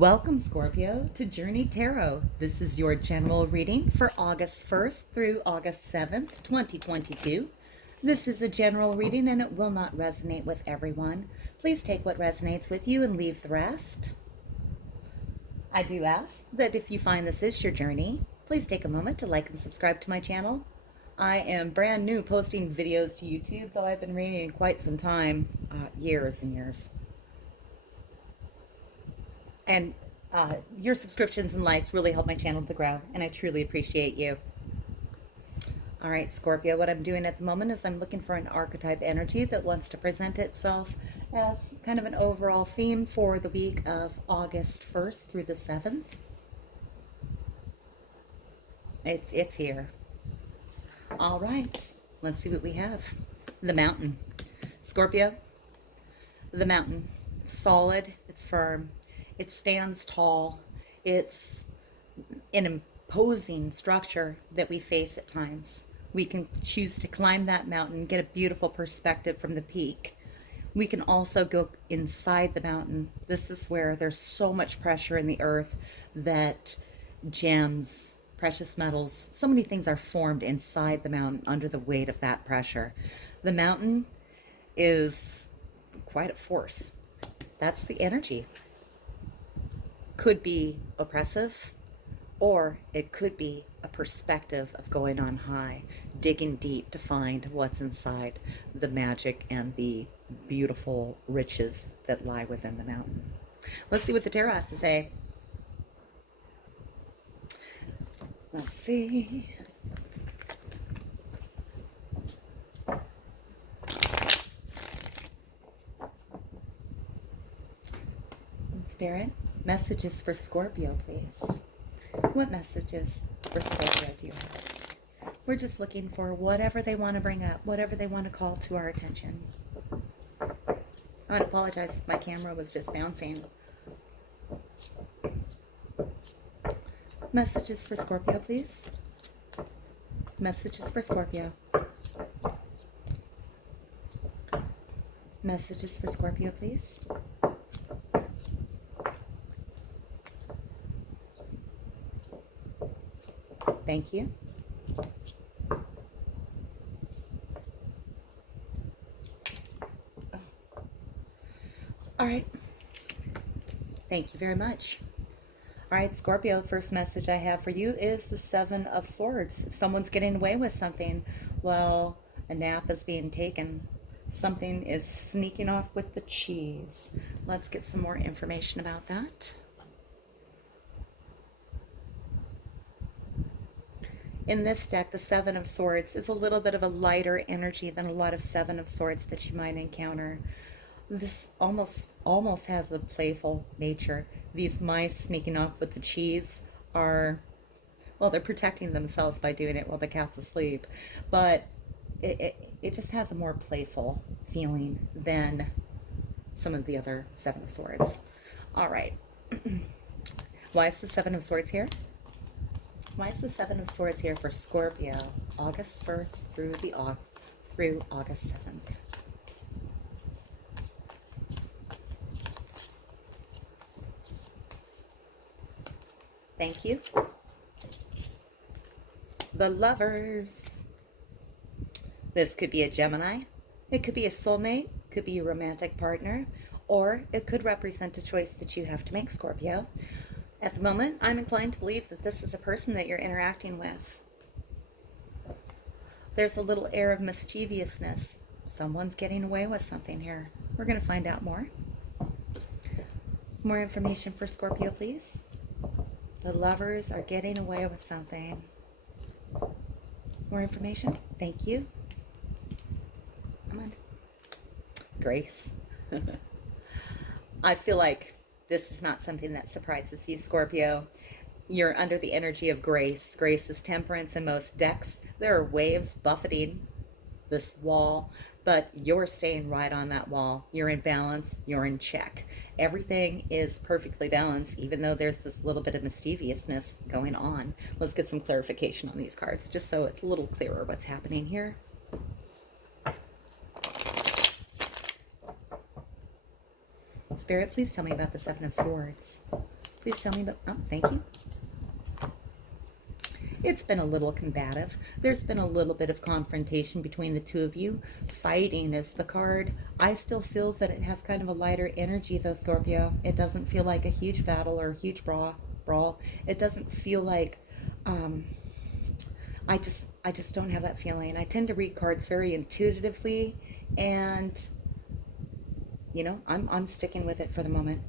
Welcome, Scorpio, to Journey Tarot. This is your general reading for August 1st through August 7th, 2022. This is a general reading and it will not resonate with everyone. Please take what resonates with you and leave the rest. I do ask that if you find this is your journey, please take a moment to like and subscribe to my channel. I am brand new posting videos to YouTube, though I've been reading in quite some time, years and years. And your subscriptions and likes really help my channel to grow, and I truly appreciate you. All right, Scorpio, what I'm doing at the moment is I'm looking for an archetype energy that wants to present itself as kind of an overall theme for the week of August 1st through the 7th. It's here. All right, let's see what we have. The mountain. Scorpio, the mountain. It's solid, it's firm. It stands tall. It's an imposing structure that we face at times. We can choose to climb that mountain, get a beautiful perspective from the peak. We can also go inside the mountain. This is where there's so much pressure in the earth that gems, precious metals, so many things are formed inside the mountain under the weight of that pressure. The mountain is quite a force. That's the energy. Could be oppressive, or it could be a perspective of going on high, digging deep to find what's inside, the magic and the beautiful riches that lie within the mountain. Let's see what the tarot has to say. Let's see. Spirit, messages for Scorpio, please. What messages for Scorpio do you have? We're just looking for whatever they want to bring up, whatever they want to call to our attention. I would apologize if my camera was just bouncing. Messages for Scorpio, please. Messages for Scorpio. Messages for Scorpio, please. Thank you. All right. Thank you very much. All right, Scorpio, the first message I have for you is the Seven of Swords. If someone's getting away with something, well, a nap is being taken. Something is sneaking off with the cheese. Let's get some more information about that. In this deck, the Seven of Swords is a little bit of a lighter energy than a lot of Seven of Swords that you might encounter. This almost has a playful nature. These mice sneaking off with the cheese are, well, they're protecting themselves by doing it while the cat's asleep. But it just has a more playful feeling than some of the other Seven of Swords. All right. Why is the Seven of Swords here? Why is the Seven of Swords here for Scorpio, August 1st through August 7th? Thank you. The Lovers. This could be a Gemini. It could be a soulmate. Could be a romantic partner. Or it could represent a choice that you have to make, Scorpio. At the moment, I'm inclined to believe that this is a person that you're interacting with. There's a little air of mischievousness. Someone's getting away with something here. We're going to find out more. More information for Scorpio, please. The Lovers are getting away with something. More information? Thank you. Come on. Grace. I feel like this is not something that surprises you, Scorpio. You're under the energy of grace. Grace is temperance in most decks. There are waves buffeting this wall, but you're staying right on that wall. You're in balance. You're in check. Everything is perfectly balanced, even though there's this little bit of mischievousness going on. Let's get some clarification on these cards, just so it's a little clearer what's happening here. Spirit, please tell me about the Seven of Swords. Please tell me about, oh, thank you. It's been a little combative. There's been a little bit of confrontation between the two of you. Fighting is the card. I still feel that it has kind of a lighter energy though, Scorpio. It doesn't feel like a huge battle or a huge brawl. It doesn't feel like um, I just don't have that feeling. I tend to read cards very intuitively, and I'm sticking with it for the moment.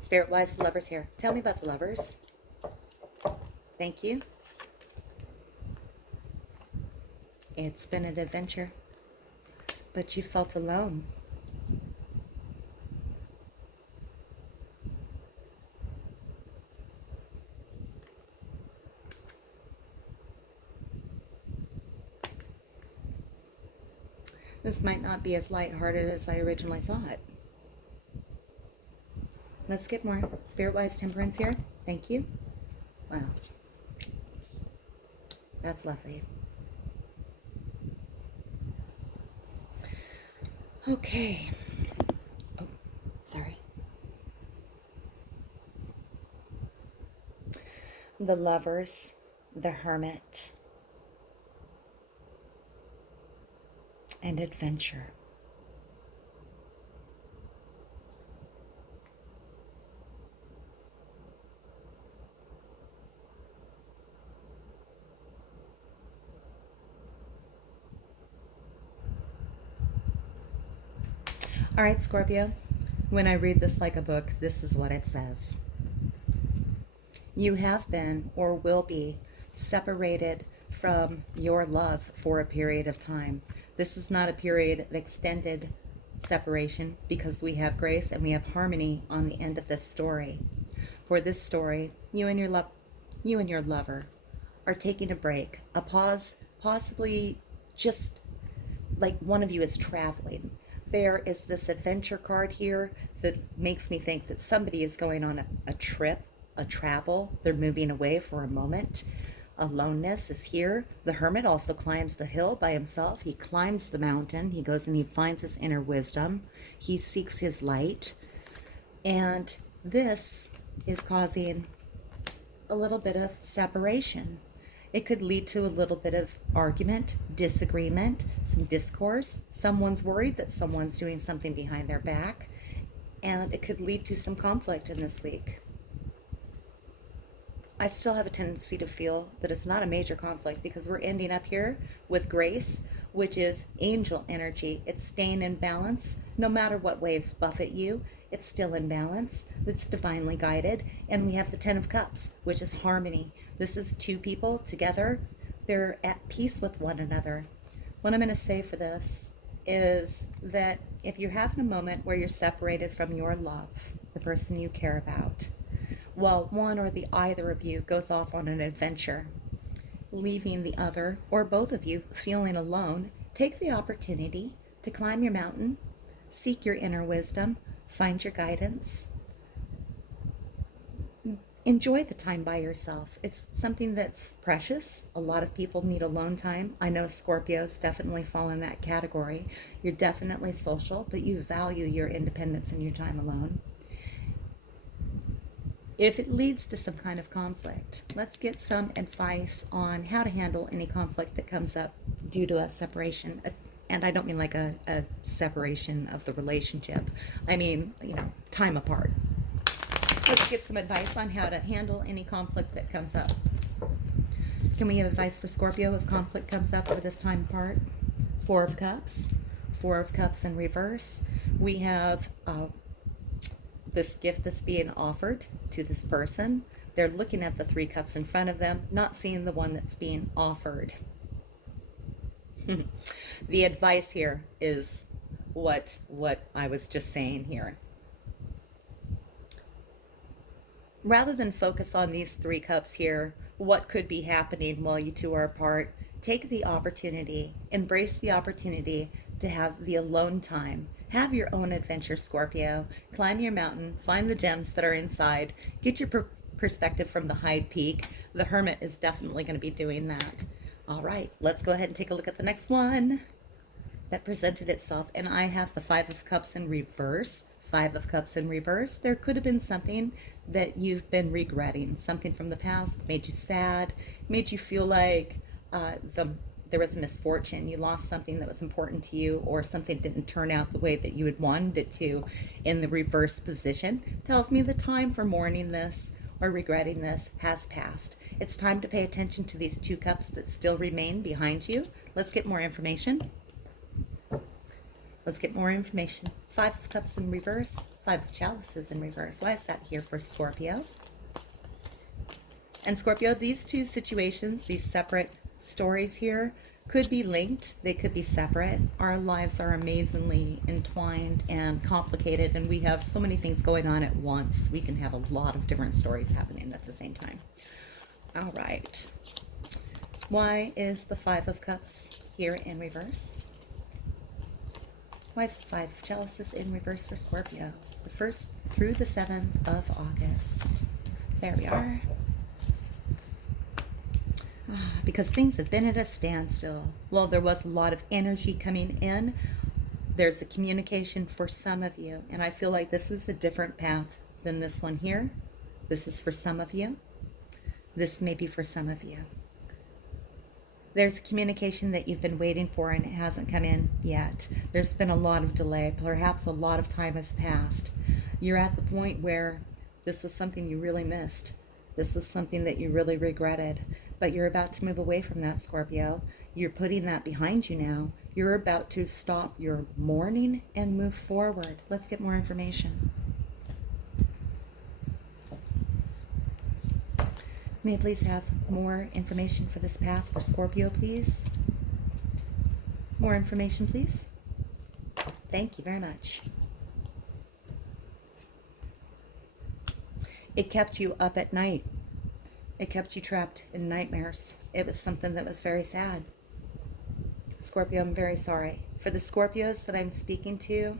Spirit wise, the lovers here. Tell me about the lovers. Thank you. It's been an adventure, but you felt alone. This might not be as lighthearted as I originally thought. Let's get more spirit-wise temperance here. Thank you. Wow. That's lovely. Okay. Oh, sorry. The lovers, the hermit, and adventure. All right, Scorpio. When I read this like a book, this is what it says. You have been or will be separated from your love for a period of time. This is not a period of extended separation because we have grace and we have harmony on the end of this story. For this story, you and your lover are taking a break, a pause, possibly just like one of you is traveling. There is this adventure card here that makes me think that somebody is going on a trip, a travel. They're moving away for a moment. Aloneness is here. The hermit also climbs the hill by himself. He climbs the mountain. He goes and he finds his inner wisdom. He seeks his light. And this is causing a little bit of separation. It could lead to a little bit of argument, disagreement, some discourse. Someone's worried that someone's doing something behind their back, and it could lead to some conflict in this week. I still have a tendency to feel that it's not a major conflict because we're ending up here with grace, which is angel energy. It's staying in balance. No matter what waves buffet you, it's still in balance. It's divinely guided. And we have the Ten of Cups, which is harmony. This is two people together. They're at peace with one another. What I'm going to say for this is that if you're having a moment where you're separated from your love, the person you care about, while one or the either of you goes off on an adventure, leaving the other or both of you feeling alone, take the opportunity to climb your mountain, seek your inner wisdom, find your guidance. Enjoy the time by yourself. It's something that's precious. A lot of people need alone time. I know Scorpios definitely fall in that category. You're definitely social, but you value your independence and your time alone. If it leads to some kind of conflict, let's get some advice on how to handle any conflict that comes up due to a separation. And I don't mean like a separation of the relationship. I mean, time apart. Let's get some advice on how to handle any conflict that comes up. Can we have advice for Scorpio if conflict comes up over this time apart? Four of Cups. Four of Cups in reverse. We have this gift that's being offered to this person. They're looking at the Three Cups in front of them, not seeing the one that's being offered. The advice here is what I was just saying here. Rather than focus on these Three Cups here, what could be happening while you two are apart, take the opportunity, embrace the opportunity to have the alone time. Have your own adventure, Scorpio. Climb your mountain, find the gems that are inside, get your perspective from the high peak. The Hermit is definitely going to be doing that. All right, let's go ahead and take a look at the next one that presented itself. And I have the Five of Cups in reverse. Five of Cups in reverse. There could have been something that you've been regretting, something from the past that made you sad, made you feel like there was a misfortune. You lost something that was important to you, or something didn't turn out the way that you had wanted it to. In the reverse position tells me the time for mourning this or regretting this has passed. It's time to pay attention to these two cups that still remain behind you. Let's get more information. Let's get more information. Five of Cups in reverse, Five of Chalices in reverse. Why is that here for Scorpio? And Scorpio, these two situations, these separate stories here, could be linked. They could be separate. Our lives are amazingly entwined and complicated, and we have so many things going on at once. We can have a lot of different stories happening at the same time. All right. Why is the Five of Cups here in reverse? Why is the Five of Chalices in reverse for Scorpio? The 1st through the 7th of August. There we are. Because things have been at a standstill. Well, there was a lot of energy coming in. There's a communication for some of you. And I feel like this is a different path than this one here. This is for some of you. This may be for some of you. There's communication that you've been waiting for and it hasn't come in yet. There's been a lot of delay. Perhaps a lot of time has passed. You're at the point where this was something you really missed. This was something that you really regretted. But you're about to move away from that, Scorpio. You're putting that behind you now. You're about to stop your mourning and move forward. Let's get more information. May I please have more information for this path for Scorpio, please? More information, please. Thank you very much. It kept you up at night. It kept you trapped in nightmares. It was something that was very sad. Scorpio, I'm very sorry. For the Scorpios that I'm speaking to,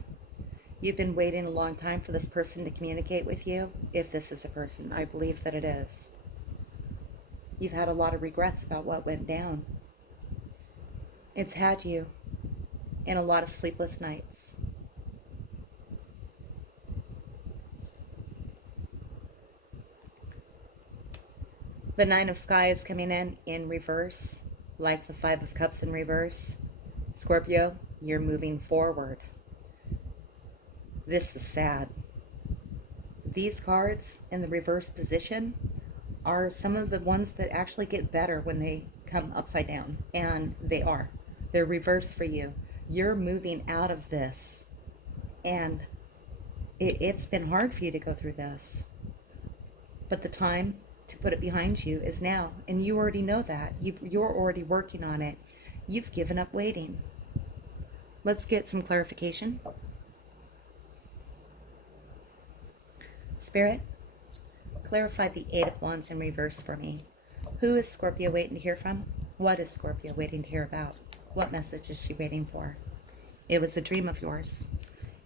you've been waiting a long time for this person to communicate with you. If this is a person, I believe that it is. You've had a lot of regrets about what went down. It's had you in a lot of sleepless nights. The Nine of Sky is coming in reverse, like the Five of Cups in reverse. Scorpio, you're moving forward. This is sad. These cards in the reverse position are some of the ones that actually get better when they come upside down. And they are. They're reverse for you. You're moving out of this. And it's been hard for you to go through this. But the time to put it behind you is now. And you already know that. You're already working on it. You've given up waiting. Let's get some clarification. Spirit, clarify the Eight of Wands in reverse for me. Who is Scorpio waiting to hear from? What is Scorpio waiting to hear about? What message is she waiting for? It was a dream of yours.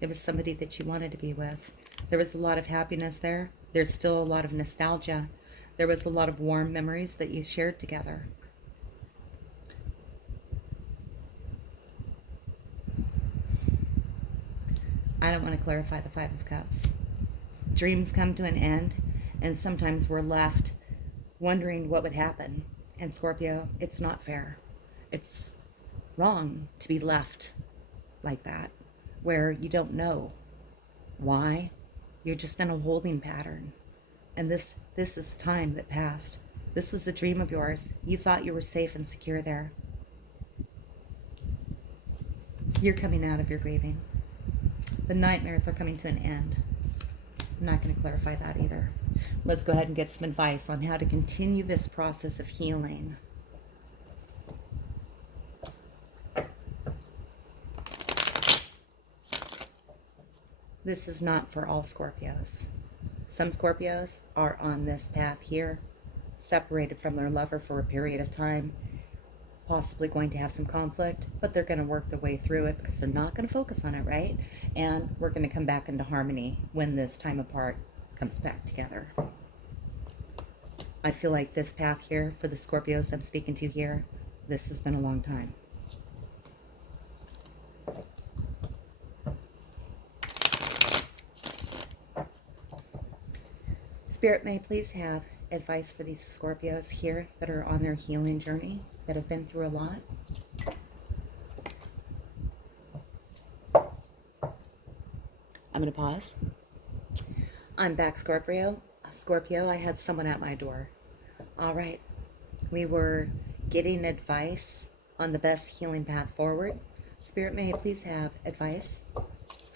It was somebody that you wanted to be with. There was a lot of happiness there. There's still a lot of nostalgia. There was a lot of warm memories that you shared together. I don't want to clarify the Five of Cups. Dreams come to an end, and sometimes we're left wondering what would happen. And Scorpio, it's not fair. It's wrong to be left like that, where you don't know why. You're just in a holding pattern. And this is time that passed. This was a dream of yours. You thought you were safe and secure there. You're coming out of your grieving. The nightmares are coming to an end. I'm not going to clarify that either. Let's go ahead and get some advice on how to continue this process of healing. This is not for all Scorpios. Some Scorpios are on this path here, separated from their lover for a period of time, possibly going to have some conflict, but they're going to work their way through it because they're not going to focus on it, right? And we're going to come back into harmony when this time apart comes back together. I feel like this path here for the Scorpios I'm speaking to here, this has been a long time. Spirit, may I please have advice for these Scorpios here that are on their healing journey, that have been through a lot? I'm going to pause. I'm back, Scorpio. Scorpio, I had someone at my door. All right. We were getting advice on the best healing path forward. Spirit, may I please have advice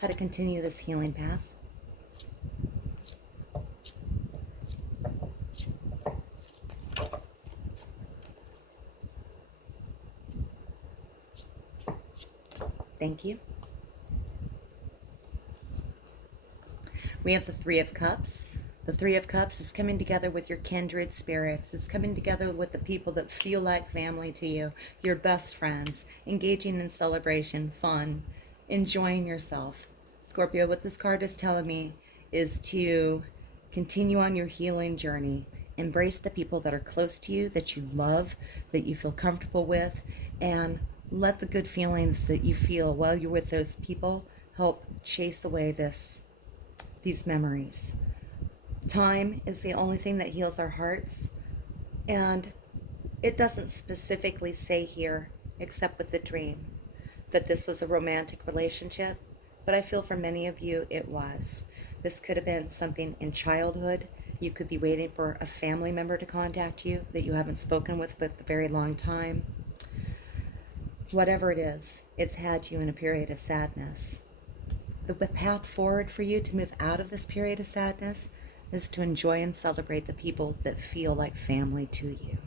how to continue this healing path? Thank you. We have the Three of Cups. The Three of Cups is coming together with your kindred spirits. It's coming together with the people that feel like family to you, your best friends, engaging in celebration, fun, enjoying yourself. Scorpio, what this card is telling me is to continue on your healing journey. Embrace the people that are close to you, that you love, that you feel comfortable with, and let the good feelings that you feel while you're with those people help chase away these memories. Time is the only thing that heals our hearts, and it doesn't specifically say here, except with the dream, that this was a romantic relationship, but I feel for many of you it was. This could have been something in childhood. You could be waiting for a family member to contact you that you haven't spoken with for a very long time. Whatever it is, it's had you in a period of sadness. The path forward for you to move out of this period of sadness is to enjoy and celebrate the people that feel like family to you.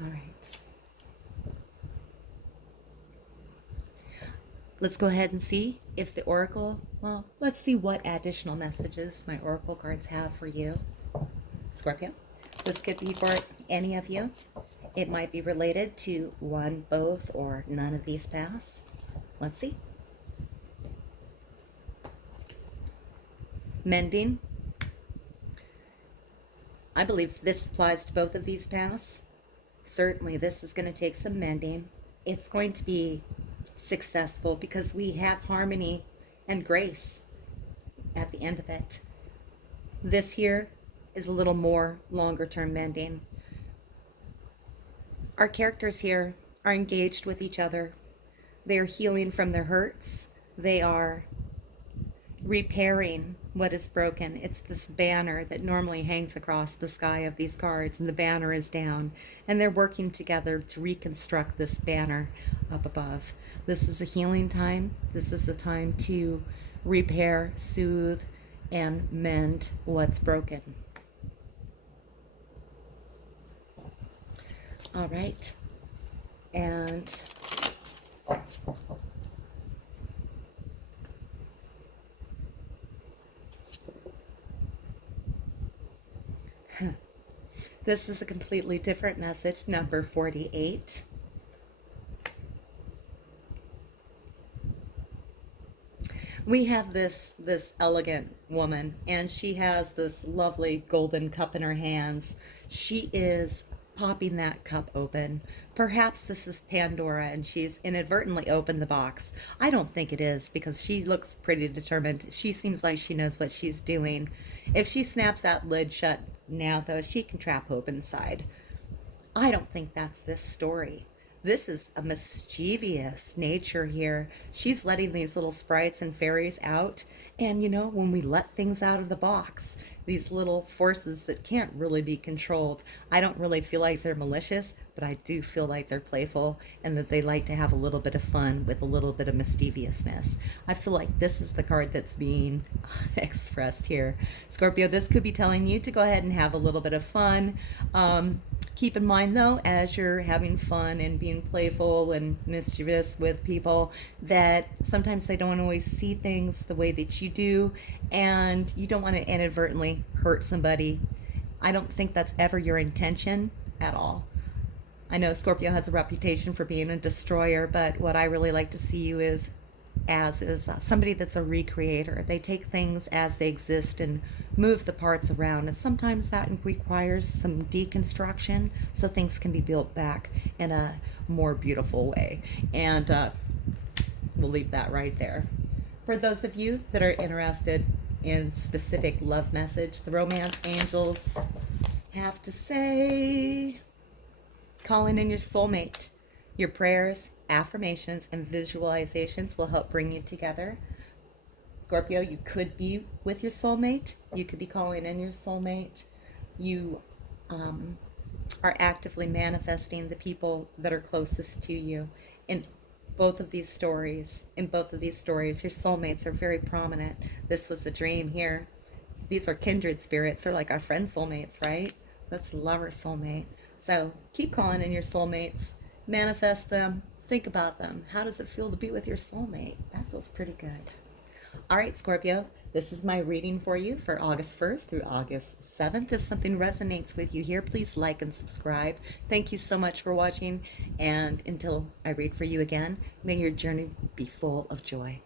All right. Let's go ahead and see if the Oracle, well, let's see what additional messages my Oracle cards have for you. Scorpio, this could be for any of you. It might be related to one, both, or none of these paths. Let's see. Mending. I believe this applies to both of these paths. Certainly this is going to take some mending. It's going to be successful because we have harmony and grace at the end of it. This here is a little more longer term mending. Our characters here are engaged with each other. They are healing from their hurts. They are repairing what is broken. It's this banner that normally hangs across the sky of these cards, and the banner is down, and they're working together to reconstruct this banner up above. This is a healing time. This is a time to repair, soothe, and mend what's broken. All right. And this is a completely different message, number 48. We have this elegant woman, and she has this lovely golden cup in her hands. She is popping that cup open. Perhaps this is Pandora and she's inadvertently opened the box. I don't think it is, because she looks pretty determined. She seems like she knows what she's doing. If she snaps that lid shut now, though, she can trap hope inside. I don't think that's this story. This is a mischievous nature here. She's letting these little sprites and fairies out. And you know, when we let things out of the box, these little forces that can't really be controlled, I don't really feel like they're malicious, but I do feel like they're playful and that they like to have a little bit of fun with a little bit of mischievousness. I feel like this is the card that's being expressed here. Scorpio, this could be telling you to go ahead and have a little bit of fun. Keep in mind, though, as you're having fun and being playful and mischievous with people, that sometimes they don't always see things the way that you do, and you don't want to inadvertently hurt somebody. I don't think that's ever your intention at all. I know Scorpio has a reputation for being a destroyer, but what I really like to see you is somebody that's a recreator. They take things as they exist and move the parts around, and sometimes that requires some deconstruction so things can be built back in a more beautiful way. And we'll leave that right there. For those of you that are interested in specific love message, the romance angels have to say, calling in your soulmate. Your prayers, affirmations, and visualizations will help bring you together. Scorpio, you could be with your soulmate. You could be calling in your soulmate. You are actively manifesting the people that are closest to you. In both of these stories, your soulmates are very prominent. This was a dream here. These are kindred spirits. They're like our friend soulmates, right? That's lover soulmate. So keep calling in your soulmates. Manifest them. Think about them. How does it feel to be with your soulmate? That feels pretty good. All right, Scorpio, this is my reading for you for August 1st through August 7th. If something resonates with you here, please like and subscribe. Thank you so much for watching, and until I read for you again, may your journey be full of joy.